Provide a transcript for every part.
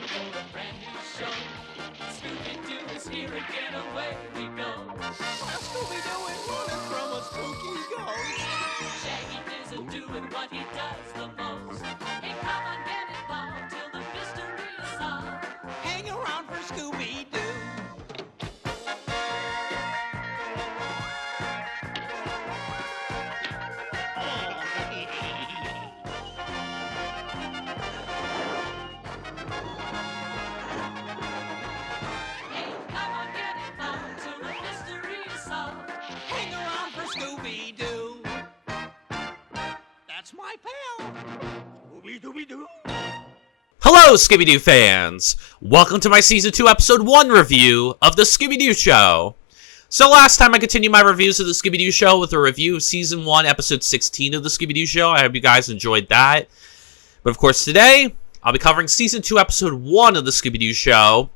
for a brand new show. Scooby Doo is here again, away we go. Scooby Doo is running from a spooky ghost. Shaggy isn't doing what he does the most. Hey, come on, get involved till the mystery is solved. Hang around for Scooby Doo. Hey, come on, get involved till the mystery is solved. Hang around for Scooby Doo. That's my pal. Scooby Dooby Doo. Hello, Scooby Doo fans! Welcome to my Season 2 Episode 1 review of The Scooby Doo Show. So last time I continued my reviews of The Scooby Doo Show with a review of Season 1, Episode 16 of The Scooby Doo Show. I hope you guys enjoyed that. But of course today, I'll be covering Season 2, Episode 1 of The Scooby Doo Show,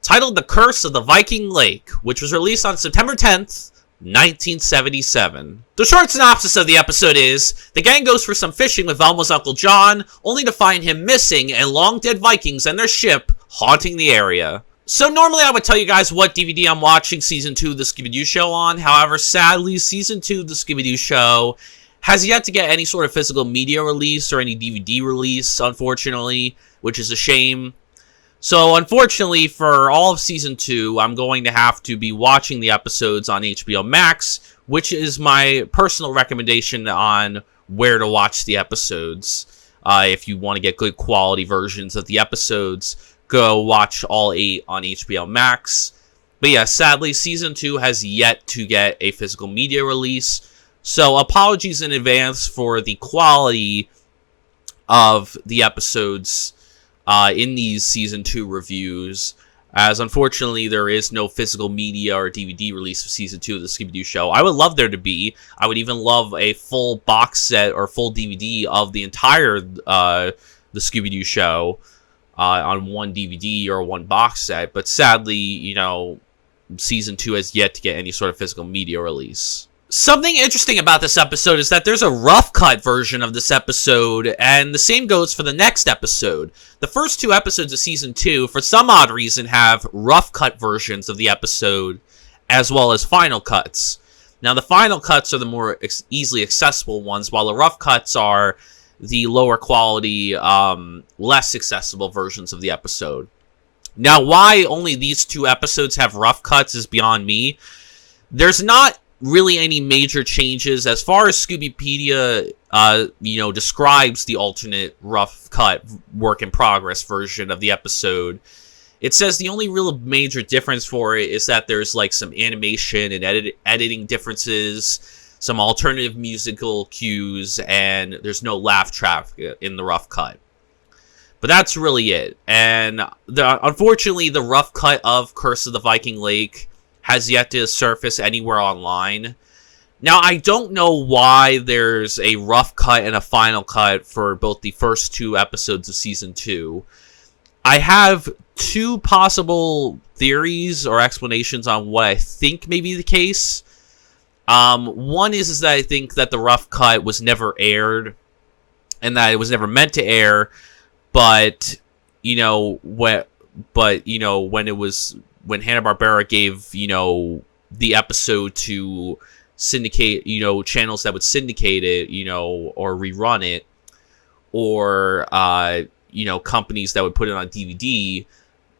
titled The Curse of the Viking Lake, which was released on September 10th, 1977. The short synopsis of the episode is, the gang goes for some fishing with Velma's Uncle John, only to find him missing and long-dead Vikings and their ship haunting the area. So normally I would tell you guys what DVD I'm watching Season 2 of The Scooby Doo Show on, however, sadly, Season 2 of The Scooby Doo Show has yet to get any sort of physical media release or any DVD release, unfortunately, which is a shame. So, unfortunately, for all of Season 2, I'm going to have to be watching the episodes on HBO Max, which is my personal recommendation on where to watch the episodes. If you want to get good quality versions of the episodes, go watch all 8 on HBO Max. But yeah, sadly, Season 2 has yet to get a physical media release. So, apologies in advance for the quality of the episodes in these Season 2 reviews, as unfortunately there is no physical media or DVD release of Season 2 of The Scooby Doo Show. I would love there to be. I would even love a full box set or full DVD of the entire The Scooby Doo Show on one DVD or one box set, but sadly, you know, Season 2 has yet to get any sort of physical media release. Something interesting about this episode is that there's a rough cut version of this episode, and the same goes for the next episode. The first 2 episodes of Season 2, for some odd reason, have rough cut versions of the episode, as well as final cuts. Now, the final cuts are the more easily accessible ones, while the rough cuts are the lower quality, less accessible versions of the episode. Now, why only these 2 episodes have rough cuts is beyond me. There's not really any major changes as far as Scoobypedia describes the alternate rough cut work in progress version of the episode. It says the only real major difference for it is that there's like some animation and editing differences, some alternative musical cues, and there's no laugh track in the rough cut. But that's really it. And unfortunately, the rough cut of Curse of the Viking Lake has yet to surface anywhere online. Now, I don't know why there's a rough cut and a final cut for both the first 2 episodes of Season 2. I have 2 possible theories or explanations on what I think may be the case. One is that I think that the rough cut was never aired, and that it was never meant to air, but, when Hanna-Barbera gave, the episode to syndicate, channels that would syndicate it, or rerun it, or, companies that would put it on DVD,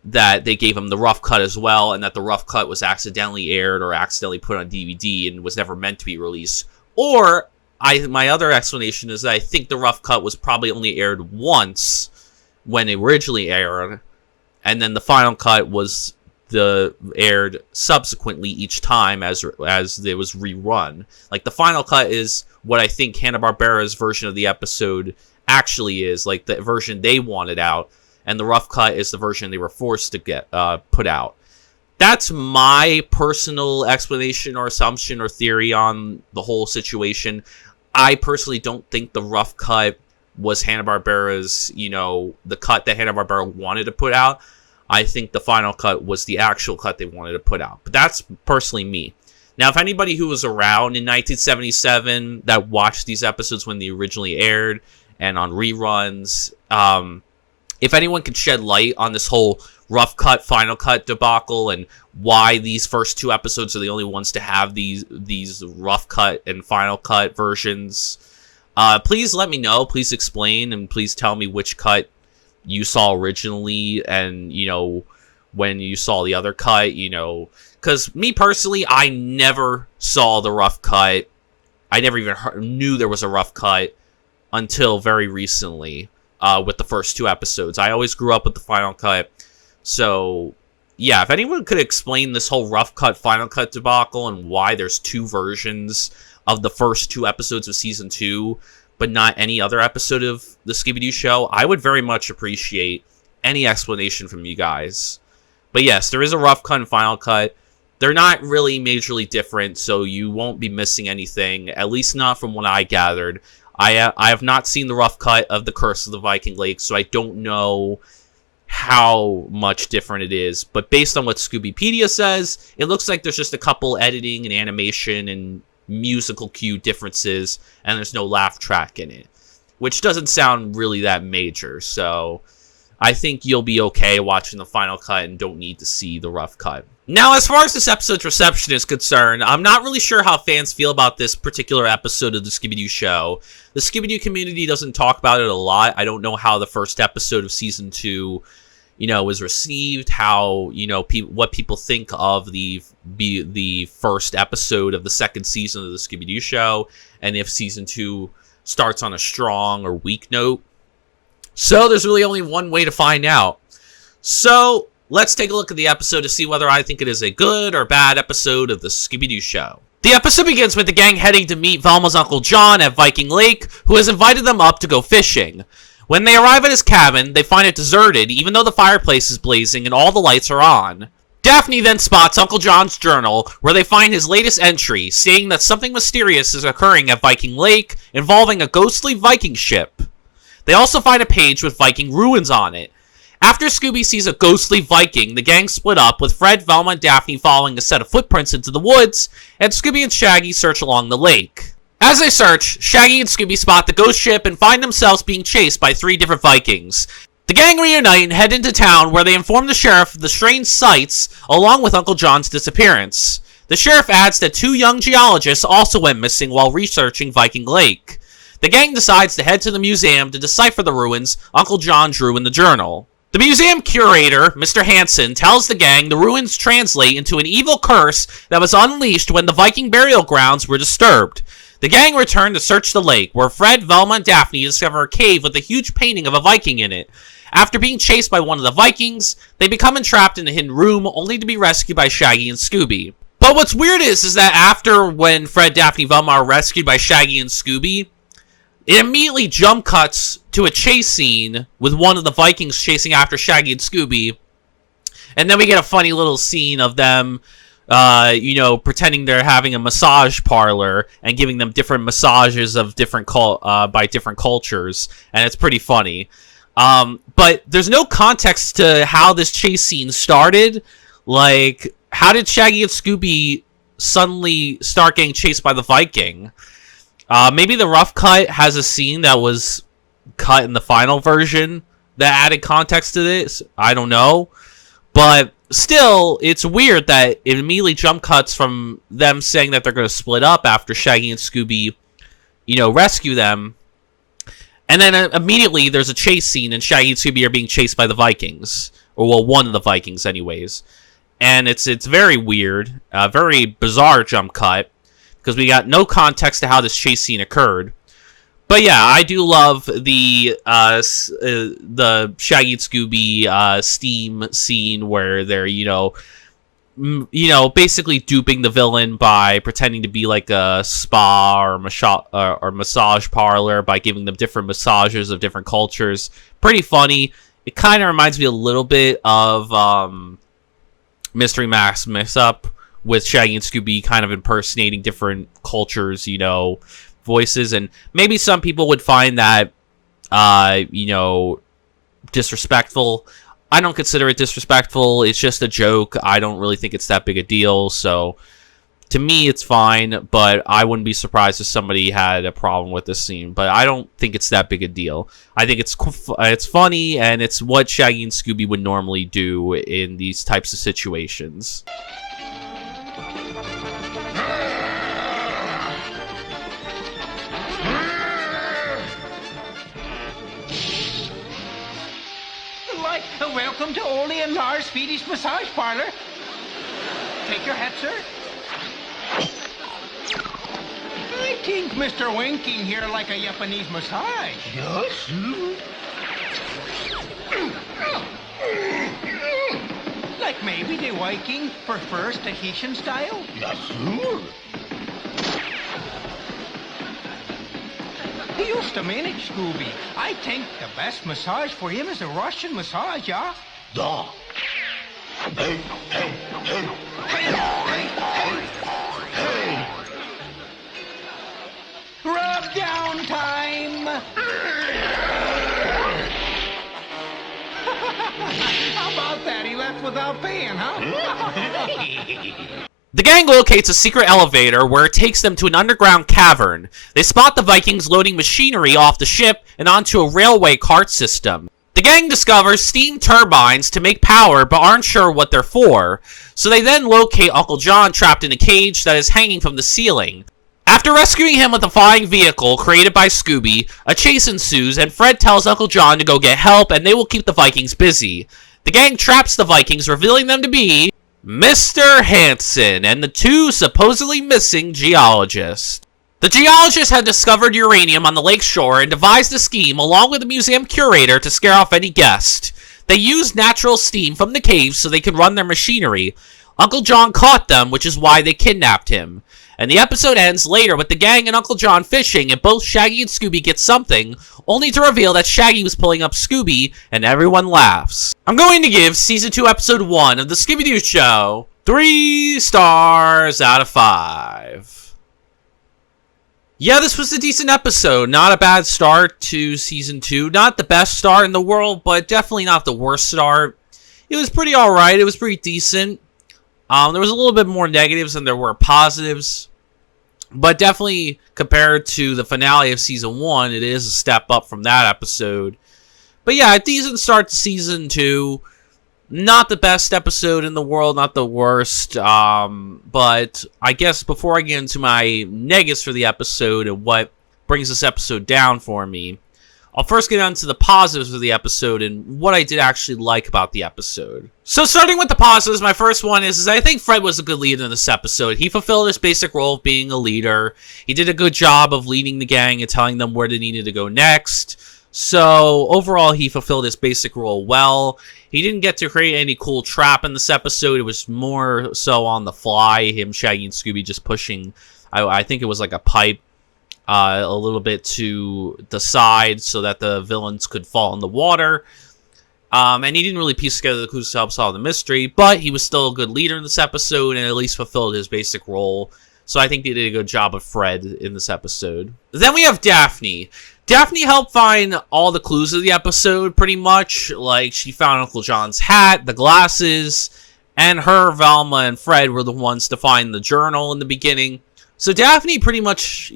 that they gave them the rough cut as well, and that the rough cut was accidentally aired or accidentally put on DVD and was never meant to be released. Or, my other explanation is that I think the rough cut was probably only aired once when it originally aired, and then the final cut was aired subsequently each time as it was rerun. Like, the final cut is what I think Hanna-Barbera's version of the episode actually is, like the version they wanted out, and the rough cut is the version they were forced to get put out. That's my personal explanation or assumption or theory on the whole situation. I personally don't think the rough cut was Hanna-Barbera's, the cut that Hanna-Barbera wanted to put out. I think the final cut was the actual cut they wanted to put out. But that's personally me. Now, if anybody who was around in 1977 that watched these episodes when they originally aired and on reruns, if anyone can shed light on this whole rough cut, final cut debacle and why these first 2 episodes are the only ones to have these rough cut and final cut versions, please let me know. Please explain, and please tell me which cut you saw originally, and, you know, when you saw the other cut, you know, because me personally, I never saw the rough cut. I never even knew there was a rough cut until very recently, with the first 2 episodes. I always grew up with the final cut. So, yeah, if anyone could explain this whole rough cut, final cut debacle and why there's 2 versions of the first 2 episodes of season 2, but not any other episode of the Scooby Doo Show, I would very much appreciate any explanation from you guys. But yes, there is a rough cut and final cut. They're not really majorly different, so you won't be missing anything, at least not from what I gathered. I have not seen the rough cut of The Curse of the Viking Lake, so I don't know how much different it is. But based on what Scoobypedia says, it looks like there's just a couple editing and animation and musical cue differences, and there's no laugh track in it, which doesn't sound really that major. So I think you'll be okay watching the final cut and don't need to see the rough cut. Now, as far as this episode's reception is concerned, I'm not really sure how fans feel about this particular episode of the Scooby Doo Show. The Scooby Doo community doesn't talk about it a lot. I don't know how the first episode of season 2, you know, was received, how, you know, what people think of the first episode of the second season of the Scooby Doo Show, and if season 2 starts on a strong or weak note. So there's really only one way to find out. So let's take a look at the episode to see whether I think it is a good or bad episode of the Scooby Doo Show. The episode begins with the gang heading to meet Velma's Uncle John at Viking Lake, who has invited them up to go fishing. When they arrive at his cabin, they find it deserted, even though the fireplace is blazing and all the lights are on. Daphne then spots Uncle John's journal, where they find his latest entry, stating that something mysterious is occurring at Viking Lake, involving a ghostly Viking ship. They also find a page with Viking ruins on it. After Scooby sees a ghostly Viking, the gang split up, with Fred, Velma, and Daphne following a set of footprints into the woods, and Scooby and Shaggy search along the lake. As they search, Shaggy and Scooby spot the ghost ship and find themselves being chased by 3 different Vikings. The gang reunite and head into town, where they inform the sheriff of the strange sights, along with Uncle John's disappearance. The sheriff adds that 2 young geologists also went missing while researching Viking Lake. The gang decides to head to the museum to decipher the ruins Uncle John drew in the journal. The museum curator, Mr. Hansen, tells the gang the ruins translate into an evil curse that was unleashed when the Viking burial grounds were disturbed. The gang return to search the lake, where Fred, Velma, and Daphne discover a cave with a huge painting of a Viking in it. After being chased by one of the Vikings, they become entrapped in a hidden room, only to be rescued by Shaggy and Scooby. But what's weird is that after when Fred, Daphne, Velma are rescued by Shaggy and Scooby, it immediately jump cuts to a chase scene with one of the Vikings chasing after Shaggy and Scooby. And then we get a funny little scene of them, you know, pretending they're having a massage parlor and giving them different massages of different by different cultures. And it's pretty funny. But there's no context to how this chase scene started. Like, how did Shaggy and Scooby suddenly start getting chased by the Viking? Maybe the rough cut has a scene that was cut in the final version that added context to this. I don't know. But still, it's weird that it immediately jump cuts from them saying that they're going to split up after Shaggy and Scooby, you know, rescue them. And then immediately there's a chase scene and Shaggy and Scooby are being chased by the Vikings. Or, well, one of the Vikings anyways. And it's very weird. Very bizarre jump cut. Because we got no context to how this chase scene occurred. But yeah, I do love the Shaggy and Scooby steam scene where they're, you know, basically duping the villain by pretending to be like a spa or massage parlor by giving them different massages of different cultures. Pretty funny. It kind of reminds me a little bit of Mystery Max Mix-Up, with Shaggy and Scooby kind of impersonating different cultures, you know, voices. And maybe some people would find that, you know, disrespectful. I don't consider it disrespectful. It's just a joke. I don't really think it's that big a deal. So To me, it's fine, but I wouldn't be surprised if somebody had a problem with this scene. But I don't think it's that big a deal. I think it's funny, and it's what Shaggy and Scooby would normally do in these types of situations. Welcome to Ole and Lars Speedy's massage parlor. Take your hat, sir. I think Mr. Winking here like a Japanese massage. Yes? Like maybe the Viking prefers Tahitian style? Yes, sir. Just a minute, Scooby. I think the best massage for him is a Russian massage, yeah? Da. Hey, hey, hey. Hey, hey, hey, hey. Rub down time. How about that? He left without paying, huh? The gang locates a secret elevator where it takes them to an underground cavern. They spot the Vikings loading machinery off the ship and onto a railway cart system. The gang discovers steam turbines to make power but aren't sure what they're for, so they then locate Uncle John trapped in a cage that is hanging from the ceiling. After rescuing him with a flying vehicle created by Scooby, a chase ensues and Fred tells Uncle John to go get help and they will keep the Vikings busy. The gang traps the Vikings, revealing them to be Mr. Hansen and the two supposedly missing geologists. The geologists had discovered uranium on the lake shore and devised a scheme along with the museum curator to scare off any guest. They used natural steam from the caves so they could run their machinery. Uncle John caught them, which is why they kidnapped him. And the episode ends later with the gang and Uncle John fishing, and both Shaggy and Scooby get something, only to reveal that Shaggy was pulling up Scooby, and everyone laughs. I'm going to give Season 2, Episode 1 of the Scooby Doo Show 3 stars out of 5. Yeah, this was a decent episode. Not a bad start to Season 2. Not the best start in the world, but definitely not the worst start. It was pretty alright. It was pretty decent. There was a little bit more negatives than there were positives. But definitely, compared to the finale of Season 1, it is a step up from that episode. But yeah, a decent start to Season 2. Not the best episode in the world, not the worst. But I guess before I get into my negatives for the episode and what brings this episode down for me, I'll first get on to the positives of the episode and what I did actually like about the episode. So starting with the positives, my first one is I think Fred was a good leader in this episode. He fulfilled his basic role of being a leader. He did a good job of leading the gang and telling them where they needed to go next. So overall, he fulfilled his basic role well. He didn't get to create any cool trap in this episode. It was more so on the fly, him, Shaggy, and Scooby just pushing, I think it was like a pipe, a little bit to the side so that the villains could fall in the water. And he didn't really piece together the clues to help solve the mystery, but he was still a good leader in this episode and at least fulfilled his basic role. So I think they did a good job of Fred in this episode. Then we have Daphne. Daphne helped find all the clues of the episode, pretty much. Like, she found Uncle John's hat, the glasses, and her, Velma, and Fred were the ones to find the journal in the beginning. So Daphne pretty much,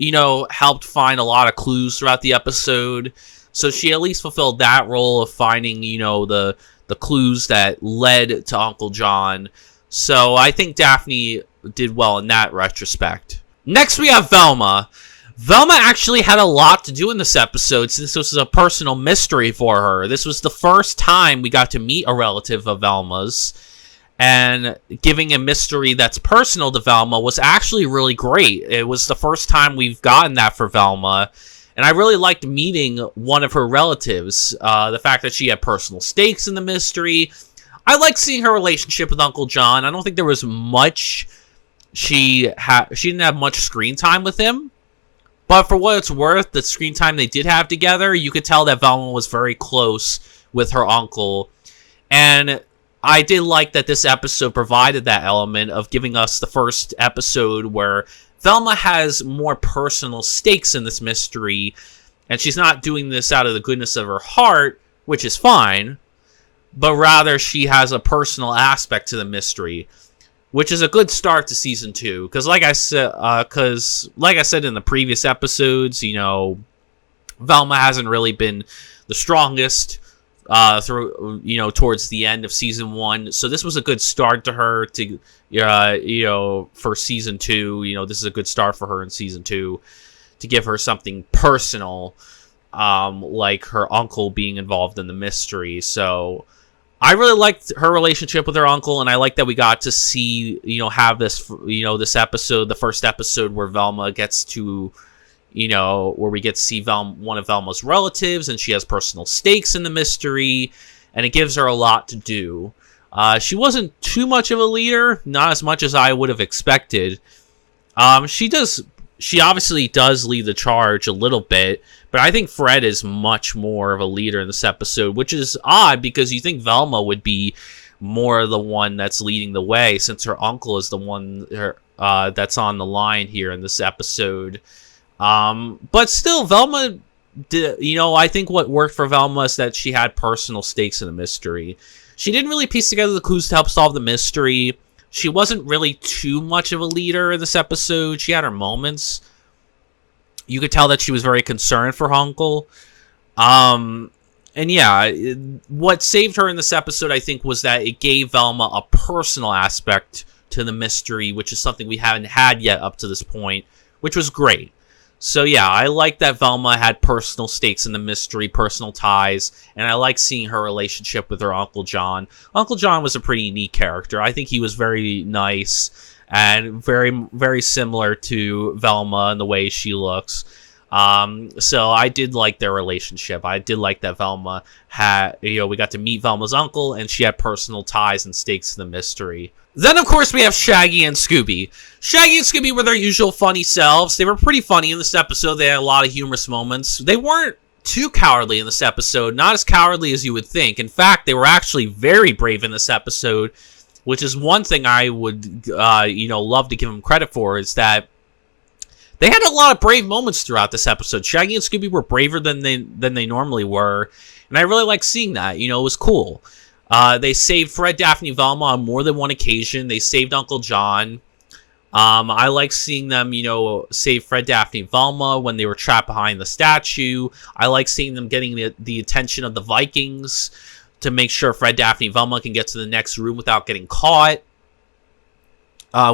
helped find a lot of clues throughout the episode. So she at least fulfilled that role of finding, the clues that led to Uncle John. So I think Daphne did well in that retrospect. Next we have Velma. Velma actually had a lot to do in this episode since this was a personal mystery for her. This was the first time we got to meet a relative of Velma's. And giving a mystery that's personal to Velma was actually really great. It was the first time we've gotten that for Velma. And I really liked meeting one of her relatives. The fact that she had personal stakes in the mystery. I liked seeing her relationship with Uncle John. I don't think there was much. She didn't have much screen time with him. But for what it's worth, the screen time they did have together, you could tell that Velma was very close with her uncle. And I did like that this episode provided that element of giving us the first episode where Velma has more personal stakes in this mystery, and she's not doing this out of the goodness of her heart, which is fine, but rather she has a personal aspect to the mystery, which is a good start to season 2. Because like I said in the previous episodes, Velma hasn't really been the strongest through towards the end of season 1. So this was a good start to her to for season 2. This is a good start for her in season 2 to give her something personal, like her uncle being involved in the mystery. So I really liked her relationship with her uncle, and I like that we got to see, have this, this episode, the first episode where Velma gets to, where we get to see one of Velma's relatives, and she has personal stakes in the mystery, and it gives her a lot to do. She wasn't too much of a leader, not as much as I would have expected. She obviously does lead the charge a little bit, but I think Fred is much more of a leader in this episode, which is odd because you think Velma would be more the one that's leading the way, since her uncle is the one that's on the line here in this episode. But still, Velma, I think what worked for Velma is that she had personal stakes in the mystery. She didn't really piece together the clues to help solve the mystery. She wasn't really too much of a leader in this episode. She had her moments. You could tell that she was very concerned for her uncle. And yeah, what saved her in this episode, I think, was that it gave Velma a personal aspect to the mystery, which is something we haven't had yet up to this point, which was great. So yeah, I like that Velma had personal stakes in the mystery, personal ties, and I like seeing her relationship with her Uncle John. Uncle John was a pretty neat character. I think he was very nice and very, very similar to Velma in the way she looks. So I did like their relationship. I did like that Velma had, we got to meet Velma's uncle, and she had personal ties and stakes in the mystery. Then, of course, we have Shaggy and Scooby. Shaggy and Scooby were their usual funny selves. They were pretty funny in this episode. They had a lot of humorous moments. They weren't too cowardly in this episode, not as cowardly as you would think. In fact, they were actually very brave in this episode, which is one thing I would, love to give them credit for, is that they had a lot of brave moments throughout this episode. Shaggy and Scooby were braver than they normally were, and I really like seeing that. It was cool. They saved Fred, Daphne, Velma on more than one occasion. They saved Uncle John. I like seeing them, save Fred, Daphne, Velma when they were trapped behind the statue. I like seeing them getting the attention of the Vikings to make sure Fred, Daphne, Velma can get to the next room without getting caught.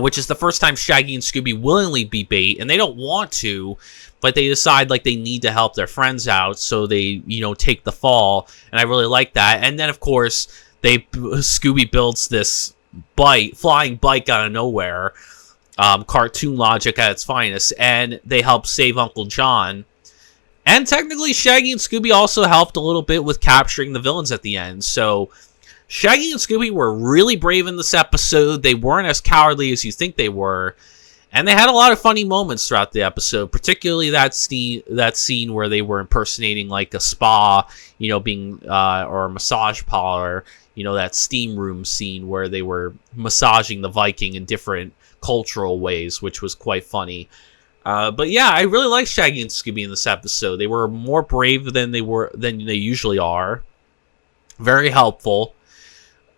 Which is the first time Shaggy and Scooby willingly be bait, and they don't want to, but they decide they need to help their friends out, so they, take the fall, and I really like that. And then, of course, Scooby builds this flying bike out of nowhere, cartoon logic at its finest, and they help save Uncle John. And technically, Shaggy and Scooby also helped a little bit with capturing the villains at the end, so Shaggy and Scooby were really brave in this episode. They weren't as cowardly as you think they were. And they had a lot of funny moments throughout the episode, particularly that scene where they were impersonating a spa, or a massage parlor, that steam room scene where they were massaging the Viking in different cultural ways, which was quite funny. But yeah, I really like Shaggy and Scooby in this episode. They were more brave than they usually are. Very helpful.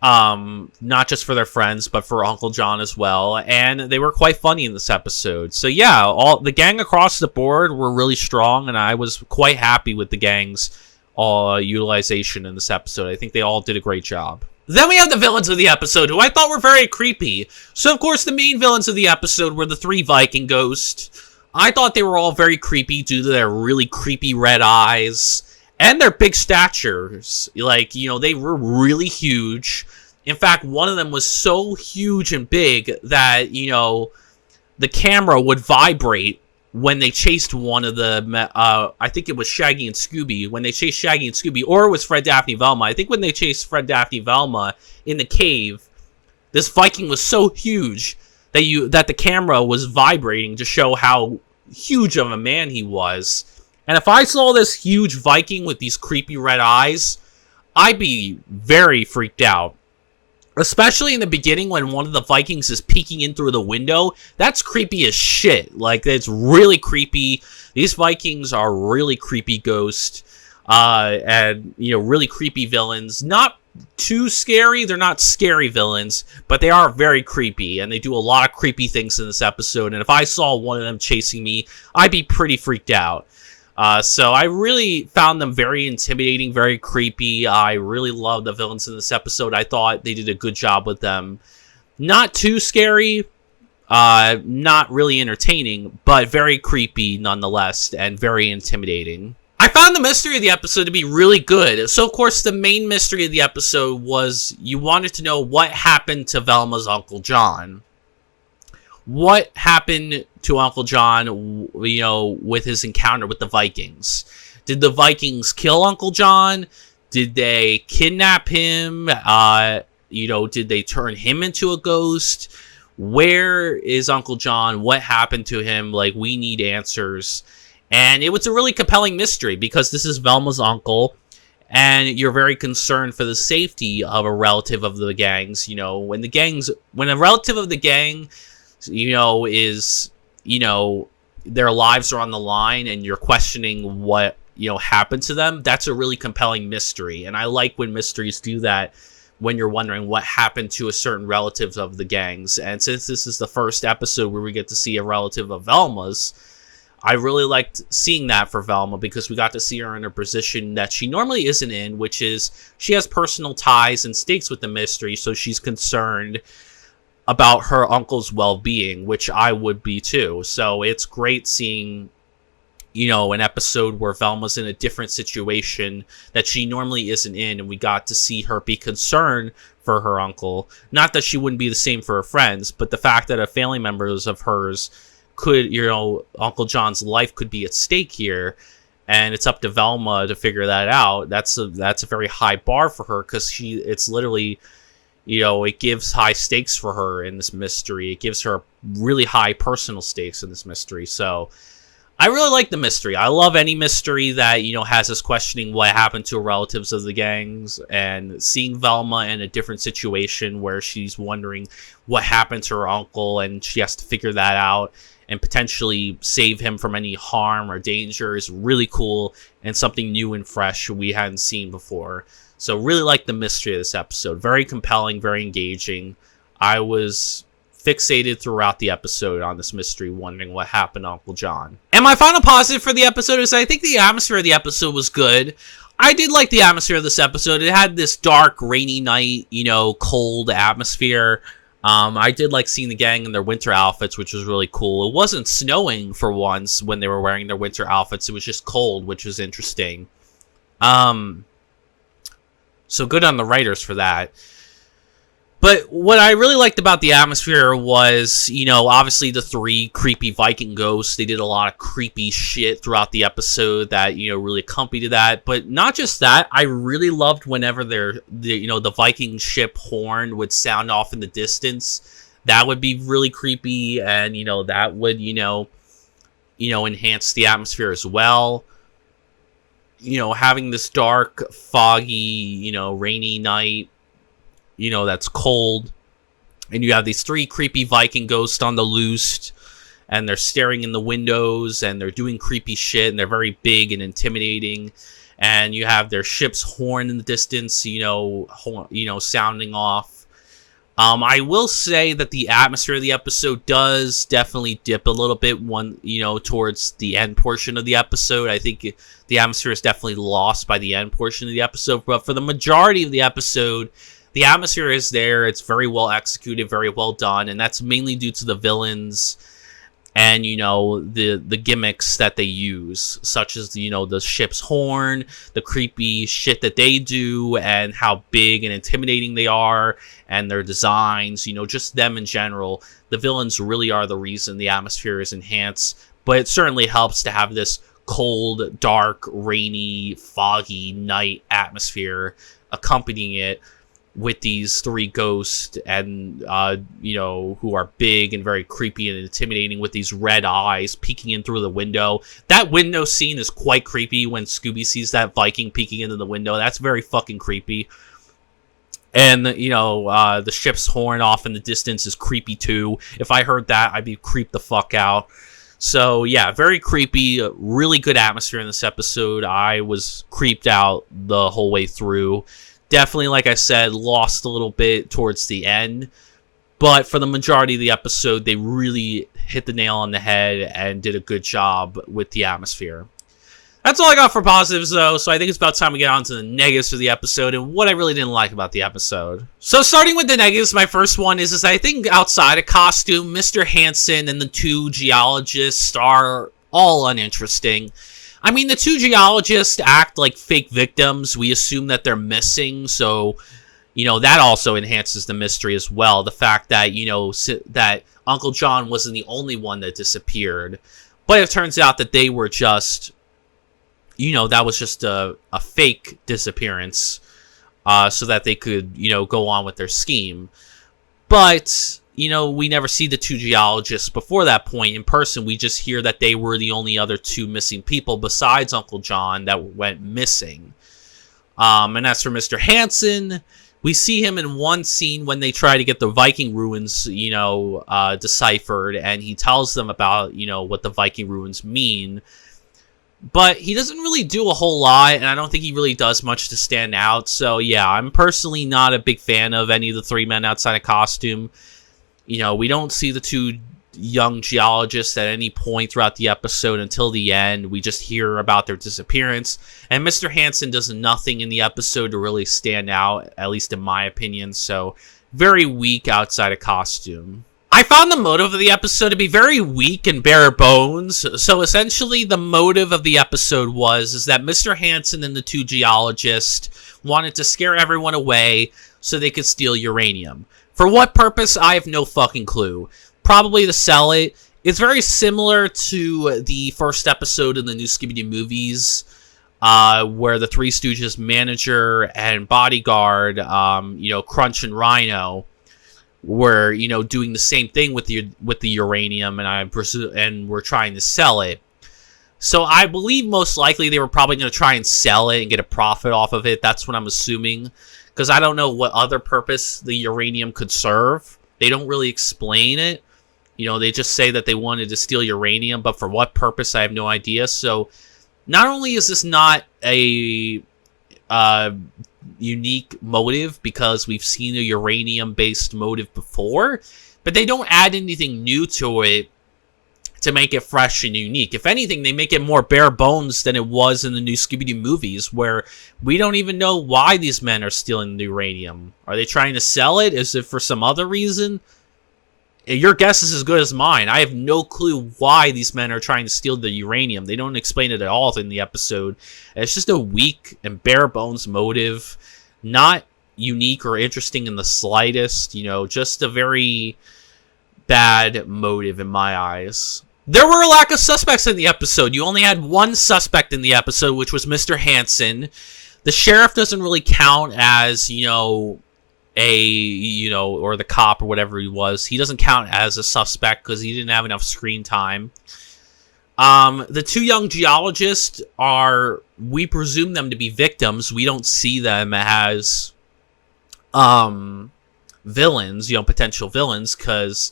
Not just for their friends, but for Uncle John as well, and they were quite funny in this episode. So yeah, all the gang across the board were really strong, and I was quite happy with the gang's utilization in this episode. I think they all did a great job. Then we have the villains of the episode, who I thought were very creepy. So of course, the main villains of the episode were the 3 Viking ghosts. I thought they were all very creepy due to their really creepy red eyes and their big statures. They were really huge. In fact, one of them was so huge and big that, the camera would vibrate when they chased one of the, I think it was Shaggy and Scooby, when they chased Shaggy and Scooby, or it was Fred, Daphne, Velma. I think when they chased Fred, Daphne, Velma in the cave, this Viking was so huge that the camera was vibrating to show how huge of a man he was. And if I saw this huge Viking with these creepy red eyes, I'd be very freaked out. Especially in the beginning when one of the Vikings is peeking in through the window. That's creepy as shit. It's really creepy. These Vikings are really creepy ghosts. And, really creepy villains. Not too scary. They're not scary villains, but they are very creepy, and they do a lot of creepy things in this episode. And if I saw one of them chasing me, I'd be pretty freaked out. So I really found them very intimidating, very creepy. I really love the villains in this episode. I thought they did a good job with them. Not too scary, not really entertaining, but very creepy nonetheless, and very intimidating. I found the mystery of the episode to be really good. So, of course, the main mystery of the episode was you wanted to know what happened to Velma's Uncle John. What happened to Uncle John, with his encounter with the Vikings? Did the Vikings kill Uncle John? Did they kidnap him? Did they turn him into a ghost? Where is Uncle John? What happened to him? We need answers. And it was a really compelling mystery because this is Velma's uncle, and you're very concerned for the safety of a relative of the gangs. When a relative of the gang, their lives are on the line, and you're questioning what, happened to them, that's a really compelling mystery. And I like when mysteries do that, when you're wondering what happened to a certain relative of the gangs. And since this is the first episode where we get to see a relative of Velma's, I really liked seeing that for Velma, because we got to see her in a position that she normally isn't in, which is she has personal ties and stakes with the mystery, so she's concerned about her uncle's well-being, which I would be too. So it's great seeing, an episode where Velma's in a different situation that she normally isn't in, and we got to see her be concerned for her uncle. Not that she wouldn't be the same for her friends, but the fact that a family members of hers could, Uncle John's life could be at stake here, and it's up to Velma to figure that out. That's a very high bar for her, because it's literally, it gives high stakes for her in this mystery. It gives her really high personal stakes in this mystery. So I really like the mystery. I love any mystery that, has us questioning what happened to relatives of the gangs, and seeing Velma in a different situation where she's wondering what happened to her uncle, and she has to figure that out and potentially save him from any harm or danger is really cool, and something new and fresh we hadn't seen before. So really like the mystery of this episode. Very compelling, very engaging. I was fixated throughout the episode on this mystery, wondering what happened to Uncle John. And my final positive for the episode is I think the atmosphere of the episode was good. I did like the atmosphere of this episode. It had this dark, rainy night, cold atmosphere. I did like seeing the gang in their winter outfits, which was really cool. It wasn't snowing for once when they were wearing their winter outfits. It was just cold, which was interesting. So good on the writers for that. But what I really liked about the atmosphere was, obviously the 3 creepy Viking ghosts. They did a lot of creepy shit throughout the episode that, really accompanied that. But not just that, I really loved whenever the Viking ship horn would sound off in the distance. That would be really creepy, and, that would, enhance the atmosphere as well. Having this dark, foggy, rainy night, that's cold, and you have these 3 creepy Viking ghosts on the loose, and they're staring in the windows, and they're doing creepy shit, and they're very big and intimidating, and you have their ship's horn in the distance, sounding off. I will say that the atmosphere of the episode does definitely dip a little bit towards the end portion of the episode. I think the atmosphere is definitely lost by the end portion of the episode, but for the majority of the episode, the atmosphere is there. It's very well executed, very well done, and that's mainly due to the villains and, the gimmicks that they use, such as, the ship's horn, the creepy shit that they do, and how big and intimidating they are, and their designs, just them in general. The villains really are the reason the atmosphere is enhanced, but it certainly helps to have this cold, dark, rainy, foggy night atmosphere accompanying it, with these 3 ghosts and, who are big and very creepy and intimidating, with these red eyes peeking in through the window. That window scene is quite creepy when Scooby sees that Viking peeking into the window. That's very fucking creepy. And, the ship's horn off in the distance is creepy too. If I heard that, I'd be creeped the fuck out. So, yeah, very creepy, really good atmosphere in this episode. I was creeped out the whole way through. Definitely, like I said, lost a little bit towards the end. But for the majority of the episode, they really hit the nail on the head and did a good job with the atmosphere. That's all I got for positives, though, so I think it's about time we get on to the negatives for the episode and what I really didn't like about the episode. So starting with the negatives, my first one is I think outside of costume, Mr. Hansen and the two geologists are all uninteresting. I mean, the two geologists act like fake victims. We assume that they're missing, so, you know, that also enhances the mystery as well. The fact that, you know, that Uncle John wasn't the only one that disappeared. But it turns out that they were just, you know, that was just a fake disappearance so that they could, you know, go on with their scheme. But, you know, we never see the two geologists before that point in person. We just hear that they were the only other two missing people besides Uncle John that went missing. And as for Mr. Hansen, we see him in one scene when they try to get the Viking ruins, you know, deciphered. And he tells them about, you know, what the Viking ruins mean. But he doesn't really do a whole lot, and I don't think he really does much to stand out. So, yeah, I'm personally not a big fan of any of the three men outside of costume. You know, we don't see the two young geologists at any point throughout the episode until the end. We just hear about their disappearance. And Mr. Hansen does nothing in the episode to really stand out, at least in my opinion. So, very weak outside of costume. I found the motive of the episode to be very weak and bare bones. So essentially, the motive of the episode is that Mr. Hansen and the two geologists wanted to scare everyone away so they could steal uranium. For what purpose, I have no fucking clue. Probably to sell it. It's very similar to the first episode in the new Scooby Doo movies, where the Three Stooges manager and bodyguard, you know, Crunch and Rhino, were, you know, doing the same thing with the uranium, and we're trying to sell it. So I believe most likely they were probably going to try and sell it and get a profit off of it. That's what I'm assuming, because I don't know what other purpose the uranium could serve. They don't really explain it. You know, they just say that they wanted to steal uranium, but for what purpose, I have no idea. So not only is this not a unique motive, because we've seen a uranium-based motive before, but they don't add anything new to it to make it fresh and unique. If anything, they make it more bare bones than it was in the new Scooby-Doo movies, where we don't even know why these men are stealing the uranium. Are they trying to sell it? Is it for some other reason? Your guess is as good as mine. I have no clue why these men are trying to steal the uranium. They don't explain it at all in the episode. It's just a weak and bare bones motive. Not unique or interesting in the slightest. You know, just a very bad motive in my eyes. There were a lack of suspects in the episode. You only had one suspect in the episode, which was Mr. Hansen. The sheriff doesn't really count as, you know, or the cop or whatever he was. He doesn't count as a suspect because he didn't have enough screen time. The two young geologists we presume them to be victims. We don't see them as villains, you know, potential villains, because,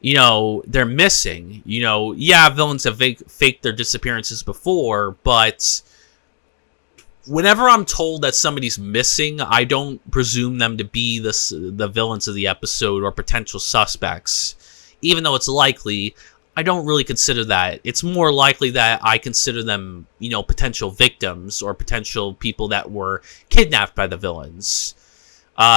you know, they're missing. You know, yeah, villains have faked their disappearances before, but whenever I'm told that somebody's missing, I don't presume them to be the villains of the episode or potential suspects. Even though it's likely, I don't really consider that. It's more likely that I consider them, you know, potential victims or potential people that were kidnapped by the villains.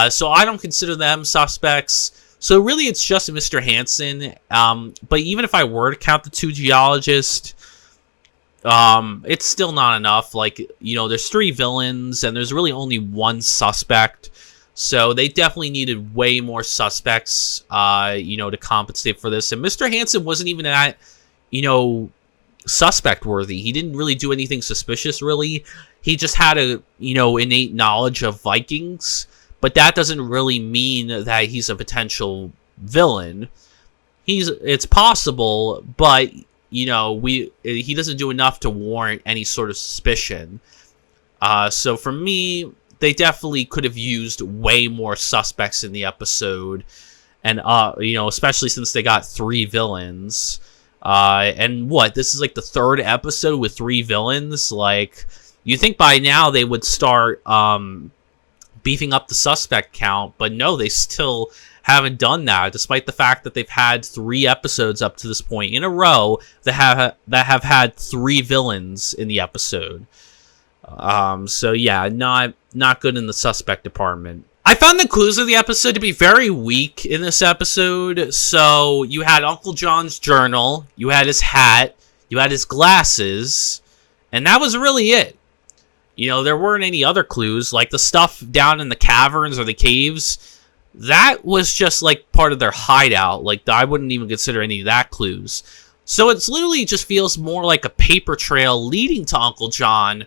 So I don't consider them suspects. So really, it's just Mr. Hansen. But even if I were to count the two geologists, it's still not enough. Like, you know, there's three villains and there's really only one suspect. So they definitely needed way more suspects, you know, to compensate for this. And Mr. Hansen wasn't even that, you know, suspect worthy. He didn't really do anything suspicious, really. He just had a, you know, innate knowledge of Vikings. But that doesn't really mean that he's a potential villain. It's possible, but, you know, he doesn't do enough to warrant any sort of suspicion. So for me, they definitely could have used way more suspects in the episode. And, you know, especially since they got three villains. And this is like the third episode with three villains? Like, you think by now they would start beefing up the suspect count, but no, they still haven't done that, despite the fact that they've had 3 episodes up to this point in a row that have had 3 villains in the episode. So yeah, not good in the suspect department. I found the clues of the episode to be very weak in this episode. So you had Uncle John's journal, you had his hat, you had his glasses, and that was really it. You know, there weren't any other clues, like the stuff down in the caverns or the caves. That was just like part of their hideout. Like, I wouldn't even consider any of that clues. So it's literally just feels more like a paper trail leading to Uncle John,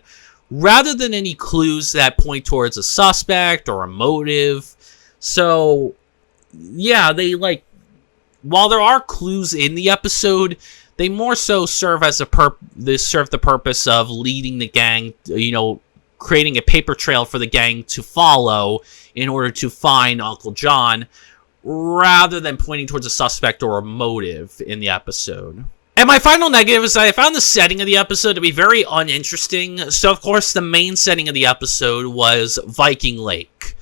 rather than any clues that point towards a suspect or a motive. So, yeah, while there are clues in the episode, they more so serve as the purpose of leading the gang, you know, creating a paper trail for the gang to follow in order to find Uncle John, rather than pointing towards a suspect or a motive in the episode. And my final negative is that I found the setting of the episode to be very uninteresting. So, of course, the main setting of the episode was Viking Lake.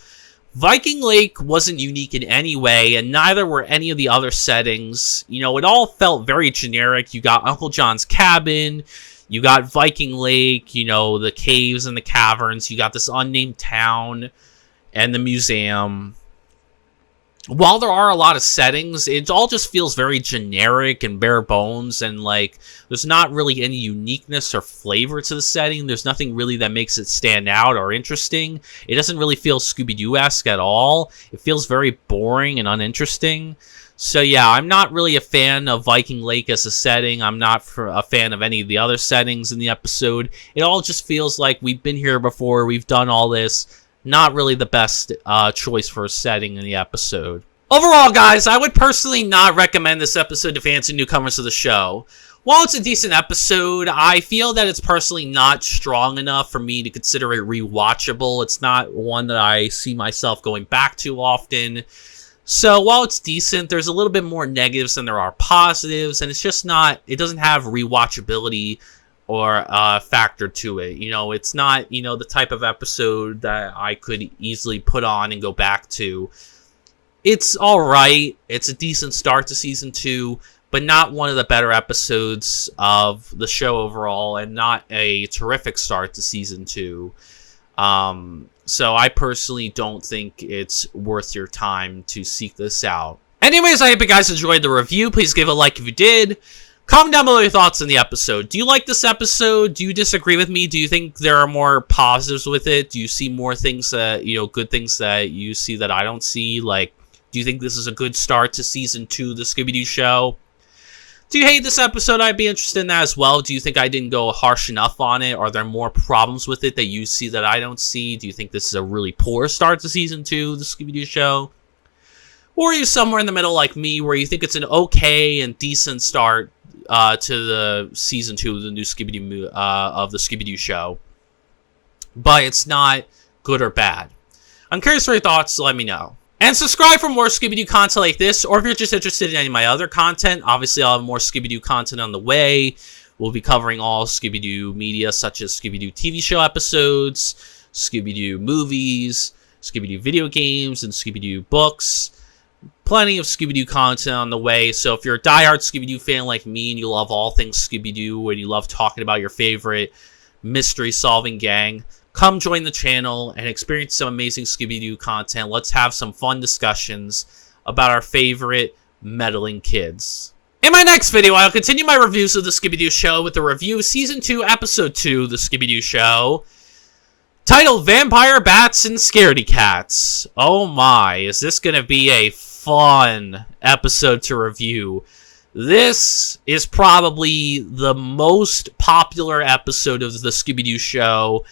Viking Lake wasn't unique in any way, and neither were any of the other settings. You know, it all felt very generic. You got Uncle John's cabin, you got Viking Lake, you know, the caves and the caverns, you got this unnamed town, and the museum. While there are a lot of settings, it all just feels very generic and bare bones, and like there's not really any uniqueness or flavor to the setting. There's nothing really that makes it stand out or interesting. It doesn't really feel Scooby Doo-esque at all. It feels very boring and uninteresting. So yeah, I'm not really a fan of Viking Lake as a setting. I'm not a fan of any of the other settings in the episode. It all just feels like we've been here before, we've done all this. Not really the best choice for a setting in the episode. Overall, guys, I would personally not recommend this episode to fans and newcomers to the show. While it's a decent episode, I feel that it's personally not strong enough for me to consider it rewatchable. It's not one that I see myself going back to often. So while it's decent, there's a little bit more negatives than there are positives, and it's just not, it doesn't have rewatchability or factor to it. You know, it's not, you know, the type of episode that I could easily put on and go back to. It's alright, it's a decent start to season 2, but not one of the better episodes of the show overall, and not a terrific start to season 2. So I personally don't think it's worth your time to seek this out. Anyways, I hope you guys enjoyed the review. Please give a like if you did. Comment down below your thoughts on the episode. Do you like this episode? Do you disagree with me? Do you think there are more positives with it? Do you see more things that, you know, good things that you see that I don't see? Like, do you think this is a good start to season 2 of the Scooby Doo Show? Do you hate this episode? I'd be interested in that as well. Do you think I didn't go harsh enough on it? Are there more problems with it that you see that I don't see? Do you think this is a really poor start to season 2 of the Scooby Doo Show? Or are you somewhere in the middle like me, where you think it's an okay and decent start to the season 2 of the new Scooby Doo of the Scooby Doo Show, but it's not good or bad? I'm curious for your thoughts, so let me know. And subscribe for more Scooby Doo content like this, or if you're just interested in any of my other content, obviously I'll have more Scooby Doo content on the way. We'll be covering all Scooby Doo media, such as Scooby Doo TV show episodes, Scooby Doo movies, Scooby Doo video games, and Scooby Doo books. Plenty of Scooby Doo content on the way, so if you're a diehard Scooby Doo fan like me and you love all things Scooby Doo and you love talking about your favorite mystery-solving gang, come join the channel and experience some amazing Scooby Doo content. Let's have some fun discussions about our favorite meddling kids. In my next video, I'll continue my reviews of the Scooby Doo Show with a review of Season 2, Episode 2 of the Scooby Doo Show, titled Vampire Bats and Scaredy Cats. Oh my, is this going to be a fun episode to review. This is probably the most popular episode of the Scooby Doo Show,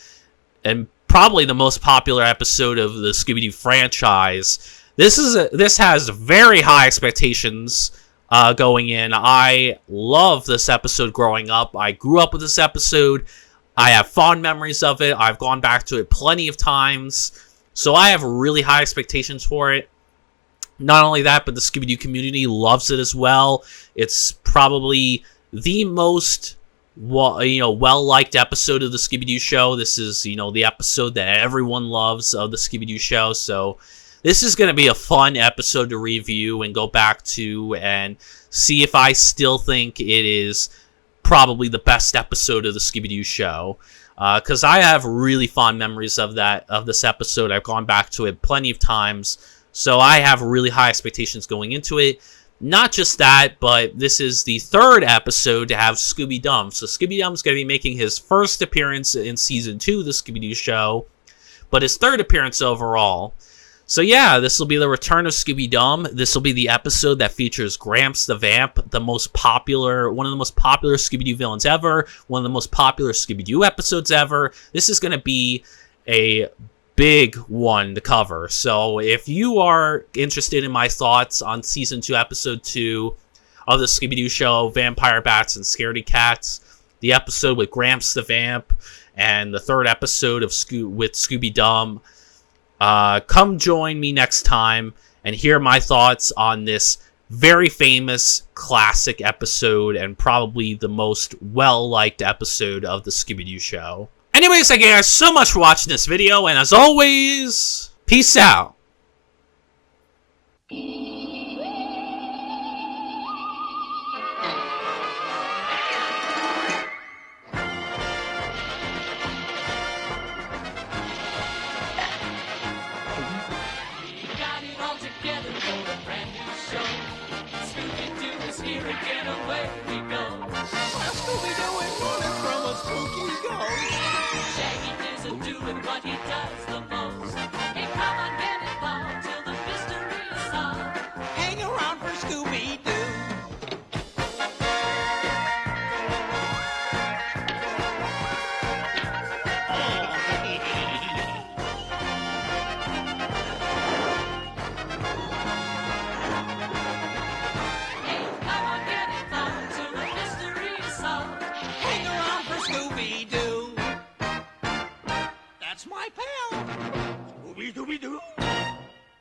and probably the most popular episode of the Scooby Doo franchise. This has very high expectations going in. I love this episode growing up. I grew up with this episode. I have fond memories of it. I've gone back to it plenty of times. So I have really high expectations for it. Not only that, but the Scooby Doo community loves it as well. It's probably the most well-liked episode of the Scooby Doo Show. This is, the episode that everyone loves of the Scooby Doo Show. So this is going to be a fun episode to review and go back to and see if I still think it is probably the best episode of the Scooby Doo Show. Because I have really fond memories of this episode. I've gone back to it plenty of times. So I have really high expectations going into it. Not just that, but this is the third episode to have Scooby Dum. So Scooby Dum's going to be making his first appearance in Season 2 of the Scooby Doo Show, but his third appearance overall. So yeah, this will be the return of Scooby Dum. This will be the episode that features Gramps the Vamp, one of the most popular Scooby Doo villains ever, one of the most popular Scooby Doo episodes ever. This is going to be a big one to cover. So if you are interested in my thoughts on Season 2, Episode 2 of the Scooby Doo Show, Vampire Bats and Scaredy Cats, the episode with Gramps the Vamp, and the third episode of with Scooby Dum, come join me next time and hear my thoughts on this very famous classic episode and probably the most well-liked episode of the Scooby Doo Show. Anyways, thank you guys so much for watching this video, and as always, peace out. Got it all together for a brand new show. Scooby Doo is here again, away we go. Scooby Doo is running from a spooky ghost. Shaggy is doing what he does the most. Hey, come on, get involved till the mystery is solved. Hang around for Scooby Doo. Hey, come on, get involved till the mystery is solved. Hang around for Scooby Doo. That's my pal. Scooby Doo.